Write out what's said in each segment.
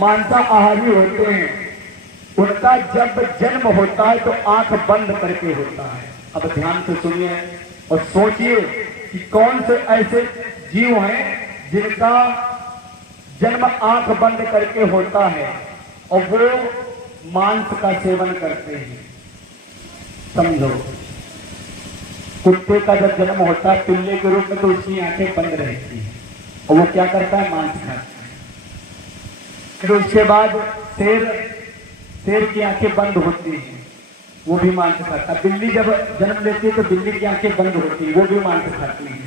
मांसाहारी होते हैं उनका जब जन्म होता है तो आंख बंद करके होता है। अब ध्यान से सुनिए और सोचिए कि कौन से ऐसे जीव हैं जिनका जन्म आंख बंद करके होता है और वो मांस का सेवन करते हैं। समझो, कुत्ते का जब जन्म होता है पिल्ले के रूप में तो उसकी आंखें बंद रहती हैं और वो क्या करता है, मांस खाता है। फिर उसके बाद शेर की आंखें बंद होती हैं, वो भी मांस खाता है। बिल्ली जब जन्म लेती है तो बिल्ली की आंखें बंद होती है, वो भी मांस खाती है।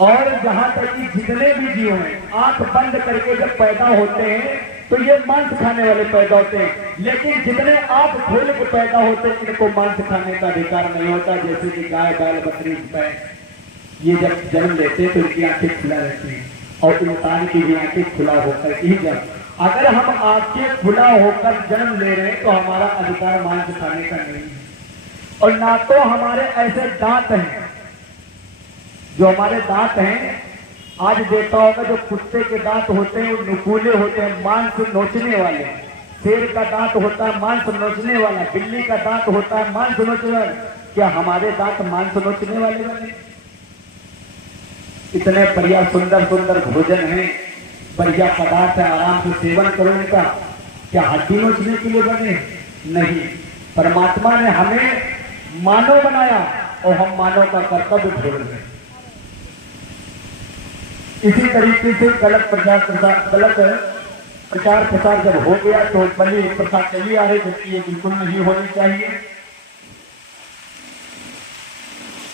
और जहां तक कि जितने भी जीव हैं आंख बंद करके जब पैदा होते हैं तो ये मांस खाने वाले पैदा होते हैं, लेकिन जितने आंख खोल के पैदा होते हैं इनको मांस खाने का अधिकार नहीं होता। जैसे कि गाय, बैल, बकरी, भैंस ये जब जन्म लेते हैं तो इनकी आंखें खुला रहती हैं और इंसान की भी आंखें खुला होकर ही जब अगर हम आंखें खुला होकर जन्म ले रहे हैं तो हमारा अधिकार मांस खाने का नहीं है। और ना तो हमारे ऐसे दांत हैं, जो हमारे दांत हैं आज देखा होगा जो कुत्ते के दांत होते हैं वो नुकीले होते हैं, मांस नोचने वाले। शेर का दांत होता है मांस नोचने वाला, बिल्ली का दांत होता है मांस नोचने वाला। क्या हमारे दांत मांस नोचने वाले बने? इतने बढ़िया सुंदर सुंदर भोजन है, बढ़िया पदार्थ है, आराम से सेवन करो इनका। क्या हड्डी नोचने के लिए बने? नहीं, परमात्मा ने हमें मानव बनाया और हम मानव का कर्तव्य भूल गए। इसी तरीके से गलत प्रचार प्रसार जब हो गया तो बड़ी प्रथा चली आ रही, जबकि ये बिल्कुल नहीं होनी चाहिए।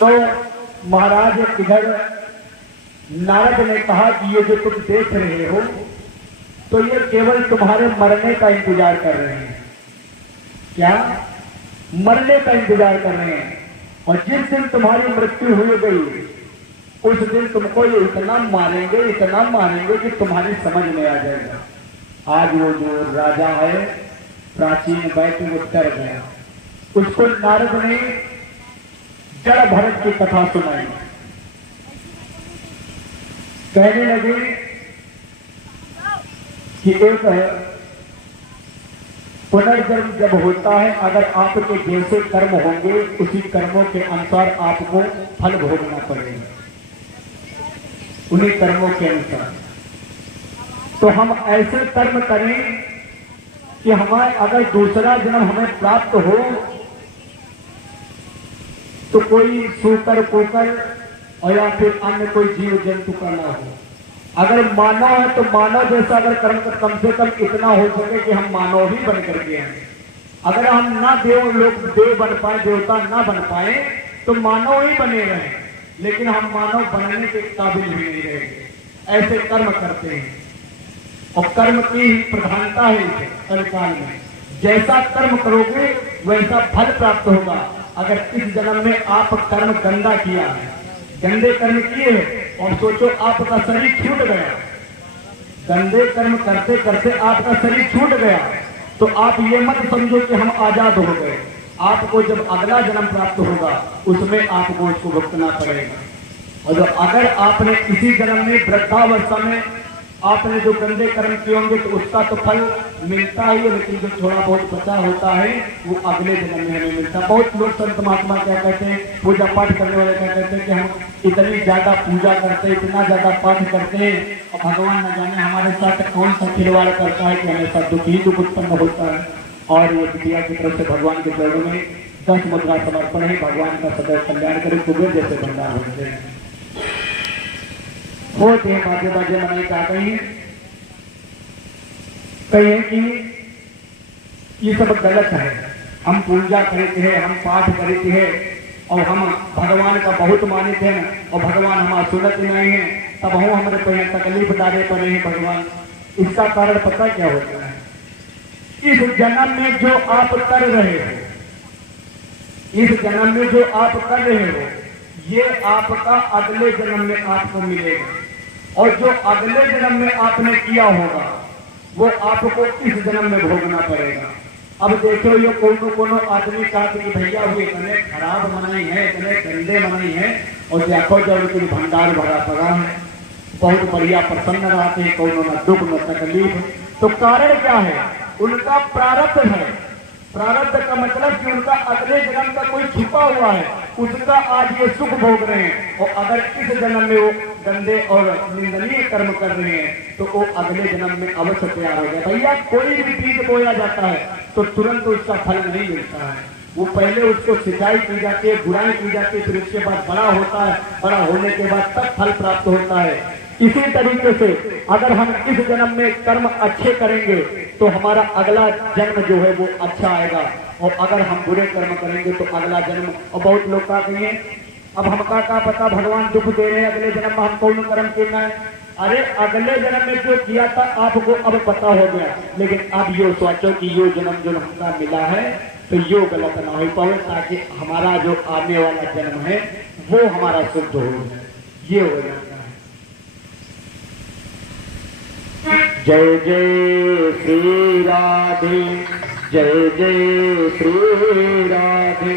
तो महाराज इधर नारद ने कहा कि ये जो तुम देख रहे हो तो ये केवल तुम्हारे मरने का इंतजार कर रहे हैं। क्या? मरने का इंतजार कर रहे हैं। और जिस दिन तुम्हारी मृत्यु हो गई उस दिन तुमको ये इतना मारेंगे कि तुम्हारी समझ में आ जाएगा। आज वो जो राजा है प्राचीन वैद्य वो डर गया, उसको नारद ने जड़ भरत की कथा सुनाई। कहने लगे कि एक पुनर्जन्म जब होता है, अगर आपके जैसे कर्म होंगे उसी कर्मों के अनुसार आपको फल भोगना पड़ेगा, उन्हीं कर्मों के अनुसार। तो हम ऐसे कर्म करें कि हमारे अगर दूसरा जन्म हमें प्राप्त हो तो कोई सूकर कुकर और या फिर अन्य कोई जीव जंतु का ना हो। अगर मानव है तो मानव जैसा अगर कर्म कम से कम इतना हो सके कि हम मानव ही बन करके हैं। अगर हम ना देव बन पाए, देवता ना बन पाए तो मानव ही बने रहे, लेकिन हम मानव बनने के काबिल भी नहीं रहेंगे। ऐसे कर्म करते हैं और कर्म की प्रधानता है कलिकाल में। जैसा कर्म करोगे वैसा फल प्राप्त होगा। अगर इस जन्म में आप कर्म गंदा किया है, गंदे कर्म किए और सोचो आपका शरीर छूट गया, गंदे कर्म करते करते आपका शरीर छूट गया, तो आप ये मत समझो कि हम आजाद हो गए। आपको जब अगला जन्म प्राप्त होगा उसमें आपको उसको भुगतना पड़ेगा। और जब अगर आपने इसी जन्म में वृद्धावस्था में आपने जो गंदे कर्म किए होंगे तो उसका तो फल मिलता ही है, लेकिन जो थोड़ा बहुत बचा होता है वो अगले जन्म में हमें मिलता है। बहुत लोग संत महात्मा क्या कहते हैं, पूजा पाठ करने वाले क्या कहते हैं कि हम इतनी ज्यादा पूजा करते हैं, इतना ज्यादा पाठ करते हैं और भगवान न जाने हमारे साथ कौन सा खिलवाड़ करता है कि हमें सब दुख ही दुख उत्पन्न होता है। और ये विद्या की तरफ से भगवान के चरणों में 10 मुद्रा समर्पण है। भगवान का सदैव कल्याण करे, कुबेर जैसे भंडार होते हैं। होते हैं बाजे बाजे मनाई का कहीं कहें कि ये सब गलत है। हम पूजा करते हैं, हम पाठ करते हैं और हम भगवान का बहुत मानते हैं और भगवान हमारा सुनत नहीं है, तब हम हमारे पे तकलीफ डाले पड़े हैं भगवान। इसका कारण पता क्या होता है? इस जन्म में जो आप कर रहे हो, इस जन्म में जो आप कर रहे हो ये आपका अगले जन्म में आपको मिलेगा, और जो अगले जन्म में आपने किया होगा वो आपको इस जन्म में भोगना पड़ेगा। अब देखो ये कोनो आदमी कहा कि भैया वो इतने खराब मनाई है, इतने गंदे मनाई है, और देखो जब उनकी भंडार भरा पड़ा है, बहुत बढ़िया प्रसन्न रहते, कोनो न दुख न तकलीफ। तो कारण क्या है? उनका प्रारब्ध है। प्रारब्ध का मतलब कि उनका अगले जन्म का कोई छुपा हुआ है, उसका आज ये सुख भोग रहे हैं। और अगर इस जन्म में वो गंदे और निंदनीय कर्म कर रहे हैं तो वो अगले जन्म में अवश्य तैयार हो गए। भैया कोई भी बीज बोया जाता है तो तुरंत उसका फल नहीं मिलता है, वो पहले उसको सिंचाई की जाती है, गुड़ाई की जाती है, फिर उसके बाद बड़ा होता है, बड़ा होने के बाद तब फल प्राप्त होता है। इसी तरीके से अगर हम इस जन्म में कर्म अच्छे करेंगे तो हमारा अगला जन्म जो है वो अच्छा आएगा, और अगर हम बुरे कर्म करेंगे तो अगला जन्म। और बहुत लोग का कहिए अब हमका क्या पता भगवान दुख दे रहे हैं, अगले जन्म में हम कौन कर्म करना है। अरे अगले जन्म में जो किया था आपको अब पता हो गया, लेकिन अब यो सोचो कि यो जन्म जो हमका मिला है तो यो गलत ना हो पाए, ताकि हमारा जो आने वाला जन्म है वो हमारा शुद्ध हो जाए, ये हो जाता है। जय जय श्री राधे, जय जय श्री राधे।